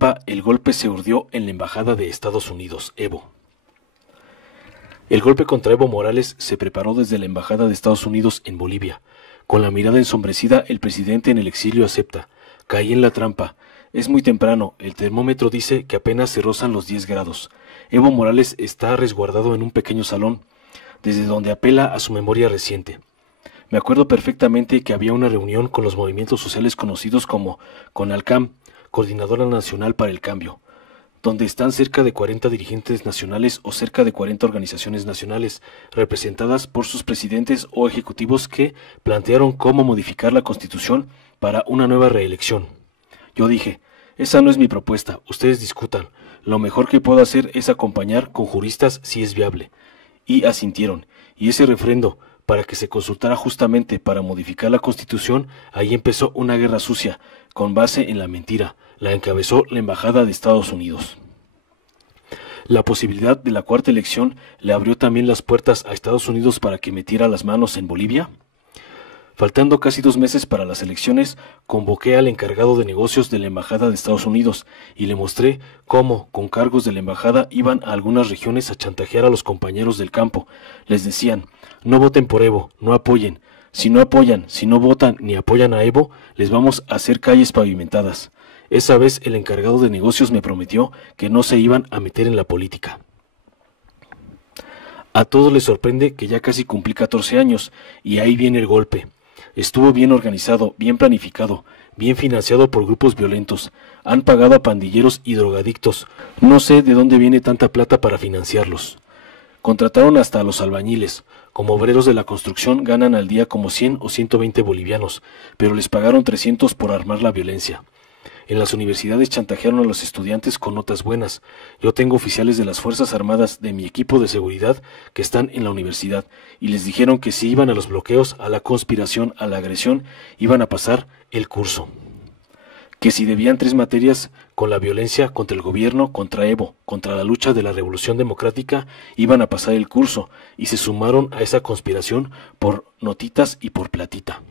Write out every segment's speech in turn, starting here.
El golpe se urdió en la Embajada de Estados Unidos, Evo. El golpe contra Evo Morales se preparó desde la Embajada de Estados Unidos en Bolivia. Con la mirada ensombrecida, el presidente en el exilio acepta. Caí en la trampa. Es muy temprano, el termómetro dice que apenas se rozan los 10 grados. Evo Morales está resguardado en un pequeño salón, desde donde apela a su memoria reciente. Me acuerdo perfectamente que había una reunión con los movimientos sociales conocidos como CONALCAM, Coordinadora Nacional para el Cambio, donde están cerca de 40 dirigentes nacionales o cerca de 40 organizaciones nacionales, representadas por sus presidentes o ejecutivos que plantearon cómo modificar la Constitución para una nueva reelección. Yo dije, esa no es mi propuesta, ustedes discutan, lo mejor que puedo hacer es acompañar con juristas si es viable. Y asintieron, y ese refrendo, para que se consultara justamente para modificar la Constitución, ahí empezó una guerra sucia, con base en la mentira, la encabezó la Embajada de Estados Unidos. La posibilidad de la cuarta elección le abrió también las puertas a Estados Unidos para que metiera las manos en Bolivia. Faltando casi 2 meses para las elecciones, convoqué al encargado de negocios de la Embajada de Estados Unidos y le mostré cómo, con cargos de la Embajada, iban a algunas regiones a chantajear a los compañeros del campo. Les decían, no voten por Evo, no apoyen. Si no apoyan, si no votan ni apoyan a Evo, les vamos a hacer calles pavimentadas. Esa vez el encargado de negocios me prometió que no se iban a meter en la política. A todos les sorprende que ya casi cumplí 14 años y ahí viene el golpe. Estuvo bien organizado, bien planificado, bien financiado por grupos violentos. Han pagado a pandilleros y drogadictos. No sé de dónde viene tanta plata para financiarlos. Contrataron hasta a los albañiles. Como obreros de la construcción ganan al día como 100 o 120 bolivianos, pero les pagaron 300 por armar la violencia. En las universidades chantajearon a los estudiantes con notas buenas. Yo tengo oficiales de las Fuerzas Armadas de mi equipo de seguridad que están en la universidad y les dijeron que si iban a los bloqueos, a la conspiración, a la agresión, iban a pasar el curso. Que si debían 3 materias con la violencia contra el gobierno, contra Evo, contra la lucha de la Revolución Democrática, iban a pasar el curso y se sumaron a esa conspiración por notitas y por platita.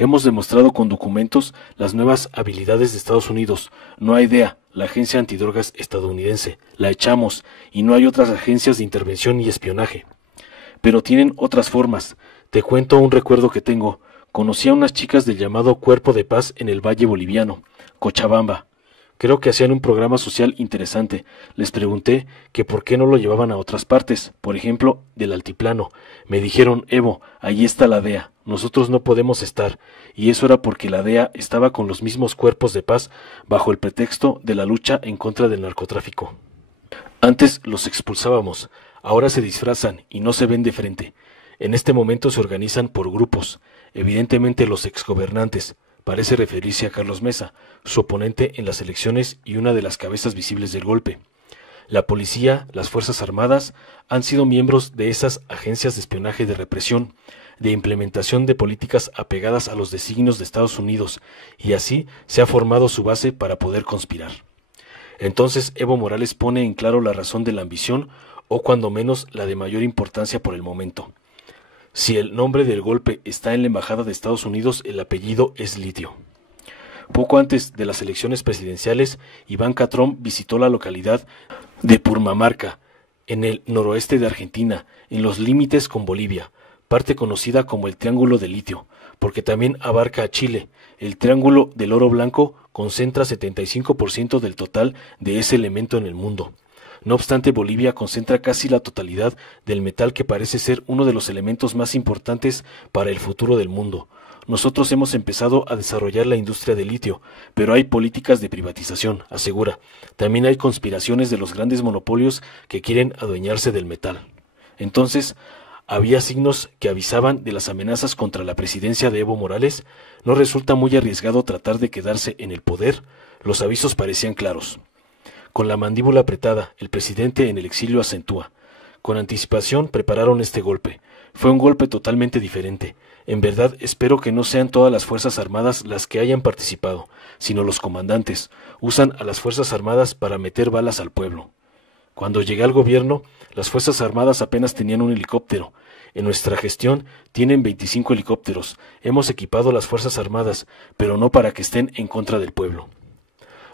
Hemos demostrado con documentos las nuevas habilidades de Estados Unidos. No hay DEA, la agencia antidrogas estadounidense. La echamos y no hay otras agencias de intervención y espionaje. Pero tienen otras formas. Te cuento un recuerdo que tengo. Conocí a unas chicas del llamado Cuerpo de Paz en el Valle Boliviano, Cochabamba. Creo que hacían un programa social interesante. Les pregunté que por qué no lo llevaban a otras partes, por ejemplo, del altiplano. Me dijeron, Evo, ahí está la DEA, nosotros no podemos estar. Y eso era porque la DEA estaba con los mismos cuerpos de paz bajo el pretexto de la lucha en contra del narcotráfico. Antes los expulsábamos, ahora se disfrazan y no se ven de frente. En este momento se organizan por grupos, evidentemente los exgobernantes. Parece referirse a Carlos Mesa, su oponente en las elecciones y una de las cabezas visibles del golpe. La policía, las Fuerzas Armadas, han sido miembros de esas agencias de espionaje y de represión, de implementación de políticas apegadas a los designios de Estados Unidos, y así se ha formado su base para poder conspirar. Entonces Evo Morales pone en claro la razón de la ambición, o cuando menos la de mayor importancia por el momento. Si el nombre del golpe está en la Embajada de Estados Unidos, el apellido es Litio. Poco antes de las elecciones presidenciales, Ivanka Trump visitó la localidad de Purmamarca, en el noroeste de Argentina, en los límites con Bolivia, parte conocida como el Triángulo de Litio, porque también abarca a Chile. El Triángulo del Oro Blanco concentra 75% del total de ese elemento en el mundo. No obstante, Bolivia concentra casi la totalidad del metal que parece ser uno de los elementos más importantes para el futuro del mundo. Nosotros hemos empezado a desarrollar la industria del litio, pero hay políticas de privatización, asegura. También hay conspiraciones de los grandes monopolios que quieren adueñarse del metal. Entonces, ¿había signos que avisaban de las amenazas contra la presidencia de Evo Morales? ¿No resulta muy arriesgado tratar de quedarse en el poder? Los avisos parecían claros. Con la mandíbula apretada, el presidente en el exilio acentúa. Con anticipación prepararon este golpe. Fue un golpe totalmente diferente. En verdad espero que no sean todas las Fuerzas Armadas las que hayan participado, sino los comandantes. Usan a las Fuerzas Armadas para meter balas al pueblo. Cuando llegué al gobierno, las Fuerzas Armadas apenas tenían un helicóptero. En nuestra gestión tienen 25 helicópteros. Hemos equipado las Fuerzas Armadas, pero no para que estén en contra del pueblo.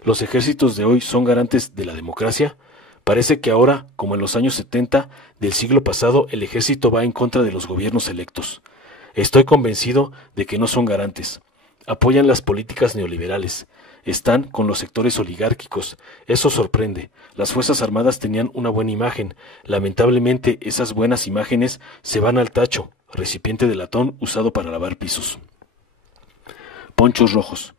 ¿Los ejércitos de hoy son garantes de la democracia? Parece que ahora, como en los años 70 del siglo pasado, el ejército va en contra de los gobiernos electos. Estoy convencido de que no son garantes. Apoyan las políticas neoliberales. Están con los sectores oligárquicos. Eso sorprende. Las Fuerzas Armadas tenían una buena imagen. Lamentablemente, esas buenas imágenes se van al tacho, recipiente de latón usado para lavar pisos. Ponchos rojos.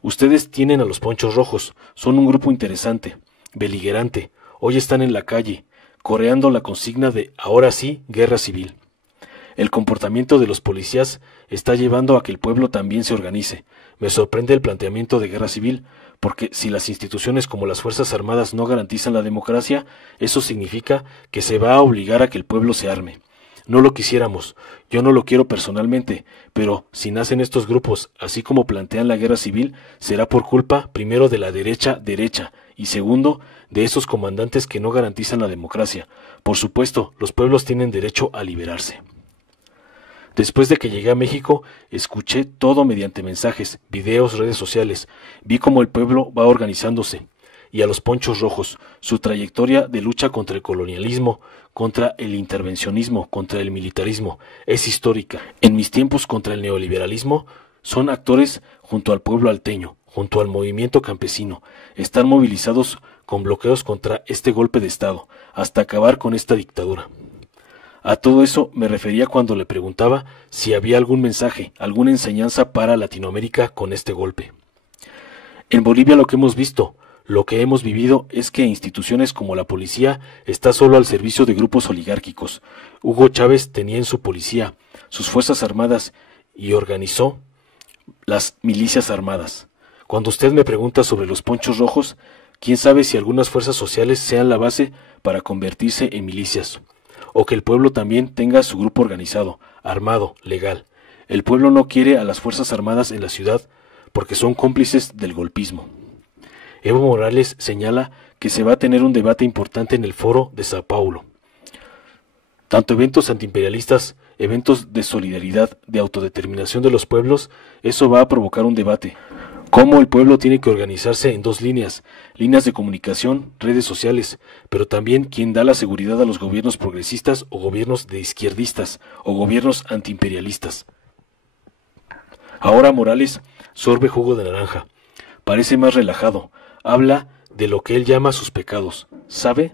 Ustedes tienen a los ponchos rojos. Son un grupo interesante, beligerante. Hoy están en la calle, coreando la consigna de ahora sí, guerra civil. El comportamiento de los policías está llevando a que el pueblo también se organice. Me sorprende el planteamiento de guerra civil, porque si las instituciones como las Fuerzas Armadas no garantizan la democracia, eso significa que se va a obligar a que el pueblo se arme. No lo quisiéramos, yo no lo quiero personalmente, pero si nacen estos grupos, así como plantean la guerra civil, será por culpa, primero, de la derecha, y segundo, de esos comandantes que no garantizan la democracia. Por supuesto, los pueblos tienen derecho a liberarse. Después de que llegué a México, escuché todo mediante mensajes, videos, redes sociales. Vi cómo el pueblo va organizándose. Y a los ponchos rojos, su trayectoria de lucha contra el colonialismo, contra el intervencionismo, contra el militarismo, es histórica. En mis tiempos contra el neoliberalismo, son actores junto al pueblo alteño, junto al movimiento campesino. Están movilizados con bloqueos contra este golpe de Estado, hasta acabar con esta dictadura. A todo eso me refería cuando le preguntaba si había algún mensaje, alguna enseñanza para Latinoamérica con este golpe. En Bolivia lo que hemos visto, lo que hemos vivido es que instituciones como la policía está solo al servicio de grupos oligárquicos. Hugo Chávez tenía en su policía sus fuerzas armadas y organizó las milicias armadas. Cuando usted me pregunta sobre los ponchos rojos, quién sabe si algunas fuerzas sociales sean la base para convertirse en milicias, o que el pueblo también tenga su grupo organizado, armado, legal. El pueblo no quiere a las fuerzas armadas en la ciudad porque son cómplices del golpismo. Evo Morales señala que se va a tener un debate importante en el Foro de Sao Paulo. Tanto eventos antiimperialistas, eventos de solidaridad, de autodeterminación de los pueblos, eso va a provocar un debate. Cómo el pueblo tiene que organizarse en dos líneas de comunicación, redes sociales, pero también quién da la seguridad a los gobiernos progresistas o gobiernos de izquierdistas o gobiernos antiimperialistas. Ahora Morales sorbe jugo de naranja, parece más relajado, habla de lo que él llama sus pecados. ¿Sabe?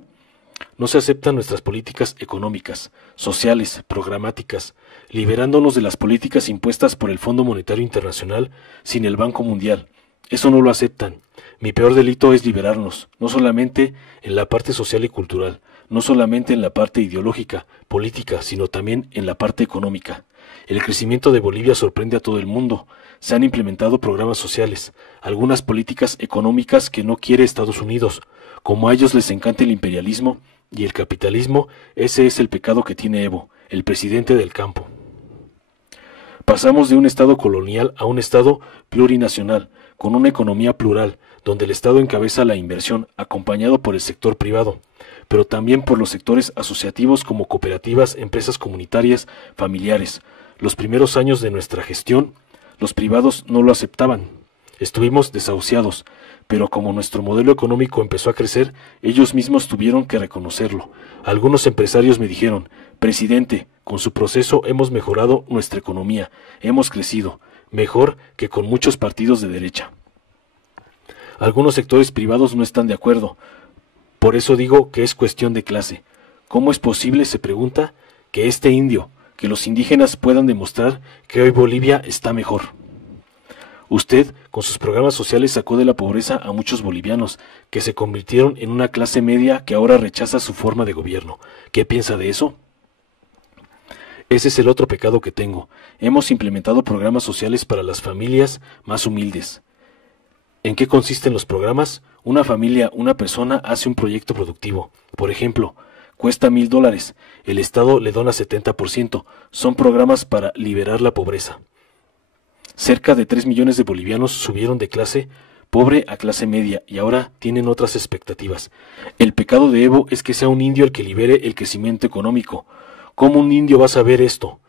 No se aceptan nuestras políticas económicas, sociales, programáticas, liberándonos de las políticas impuestas por el Fondo Monetario Internacional sin el Banco Mundial. Eso no lo aceptan. Mi peor delito es liberarnos, no solamente en la parte social y cultural, no solamente en la parte ideológica, política, sino también en la parte económica. El crecimiento de Bolivia sorprende a todo el mundo. Se han implementado programas sociales, algunas políticas económicas que no quiere Estados Unidos. Como a ellos les encanta el imperialismo y el capitalismo, ese es el pecado que tiene Evo, el presidente del campo. Pasamos de un Estado colonial a un Estado plurinacional, con una economía plural, donde el Estado encabeza la inversión, acompañado por el sector privado, pero también por los sectores asociativos como cooperativas, empresas comunitarias, familiares. Los primeros años de nuestra gestión, los privados no lo aceptaban. Estuvimos desahuciados, pero como nuestro modelo económico empezó a crecer, ellos mismos tuvieron que reconocerlo. Algunos empresarios me dijeron: presidente, con su proceso hemos mejorado nuestra economía, hemos crecido, mejor que con muchos partidos de derecha. Algunos sectores privados no están de acuerdo. Por eso digo que es cuestión de clase. ¿Cómo es posible, se pregunta, que este indio, que los indígenas puedan demostrar que hoy Bolivia está mejor? Usted, con sus programas sociales, sacó de la pobreza a muchos bolivianos, que se convirtieron en una clase media que ahora rechaza su forma de gobierno. ¿Qué piensa de eso? Ese es el otro pecado que tengo. Hemos implementado programas sociales para las familias más humildes. ¿En qué consisten los programas? Una familia, una persona hace un proyecto productivo. Por ejemplo, cuesta $1,000. El Estado le dona 70%. Son programas para liberar la pobreza. Cerca de 3 millones de bolivianos subieron de clase pobre a clase media y ahora tienen otras expectativas. El pecado de Evo es que sea un indio el que libere el crecimiento económico. ¿Cómo un indio va a saber esto?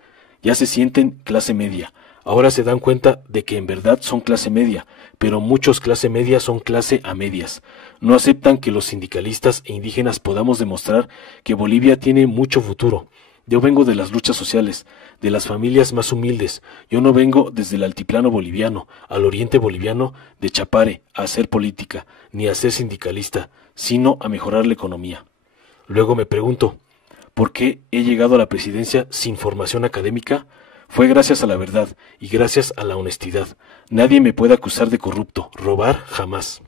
Ya se sienten clase media. Ahora se dan cuenta de que en verdad son clase media, pero muchos clase media son clase a medias. No aceptan que los sindicalistas e indígenas podamos demostrar que Bolivia tiene mucho futuro. Yo vengo de las luchas sociales, de las familias más humildes. Yo no vengo desde el altiplano boliviano, al oriente boliviano, de Chapare, a hacer política, ni a ser sindicalista, sino a mejorar la economía. Luego me pregunto, ¿por qué he llegado a la presidencia sin formación académica? Fue gracias a la verdad y gracias a la honestidad. Nadie me puede acusar de corrupto, robar jamás.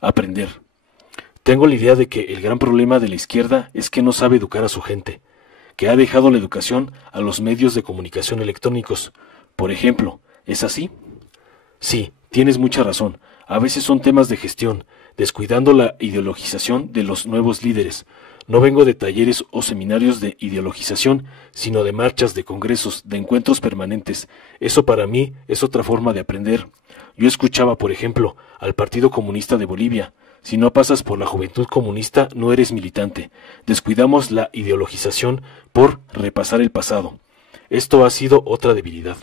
Aprender. Tengo la idea de que el gran problema de la izquierda es que no sabe educar a su gente, que ha dejado la educación a los medios de comunicación electrónicos. Por ejemplo, ¿es así? Sí, tienes mucha razón. A veces son temas de gestión, descuidando la ideologización de los nuevos líderes. No vengo de talleres o seminarios de ideologización, sino de marchas, de congresos, de encuentros permanentes. Eso para mí es otra forma de aprender. Yo escuchaba, por ejemplo, al Partido Comunista de Bolivia. Si no pasas por la Juventud Comunista, no eres militante. Descuidamos la ideologización por repasar el pasado. Esto ha sido otra debilidad.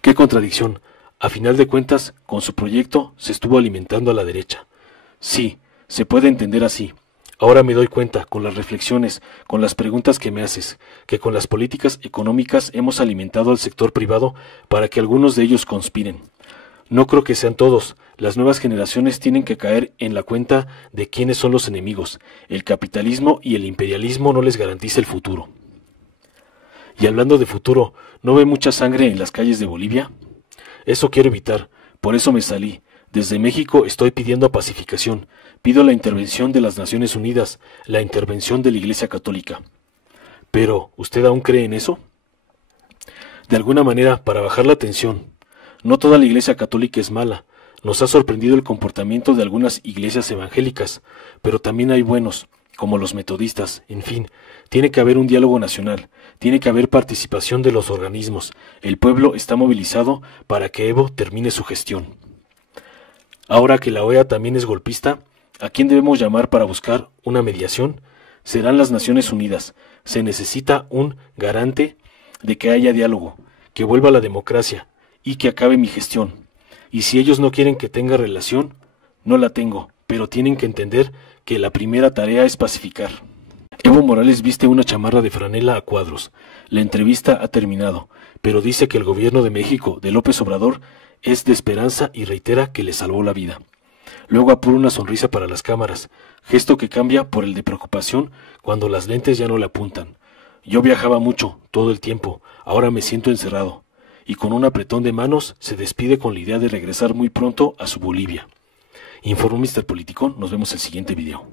¡Qué contradicción! A final de cuentas, con su proyecto se estuvo alimentando a la derecha. Sí, se puede entender así. Ahora me doy cuenta, con las reflexiones, con las preguntas que me haces, que con las políticas económicas hemos alimentado al sector privado para que algunos de ellos conspiren. No creo que sean todos. Las nuevas generaciones tienen que caer en la cuenta de quiénes son los enemigos. El capitalismo y el imperialismo no les garantiza el futuro. Y hablando de futuro, ¿no ve mucha sangre en las calles de Bolivia? Eso quiero evitar, por eso me salí. Desde México estoy pidiendo pacificación, pido la intervención de las Naciones Unidas, la intervención de la Iglesia Católica. Pero, ¿usted aún cree en eso? De alguna manera, para bajar la tensión. No toda la Iglesia Católica es mala. Nos ha sorprendido el comportamiento de algunas iglesias evangélicas, pero también hay buenos, como los metodistas. En fin, tiene que haber un diálogo nacional, tiene que haber participación de los organismos. El pueblo está movilizado para que Evo termine su gestión. Ahora que la OEA también es golpista, ¿a quién debemos llamar para buscar una mediación? Serán las Naciones Unidas. Se necesita un garante de que haya diálogo, que vuelva la democracia y que acabe mi gestión. Y si ellos no quieren que tenga relación, no la tengo, pero tienen que entender que la primera tarea es pacificar. Evo Morales viste una chamarra de franela a cuadros. La entrevista ha terminado, pero dice que el gobierno de México, de López Obrador, es de esperanza y reitera que le salvó la vida. Luego apura una sonrisa para las cámaras, gesto que cambia por el de preocupación cuando las lentes ya no le apuntan. Yo viajaba mucho, todo el tiempo, ahora me siento encerrado. Y con un apretón de manos se despide con la idea de regresar muy pronto a su Bolivia. Informó Mr. Politicón, nos vemos en el siguiente video.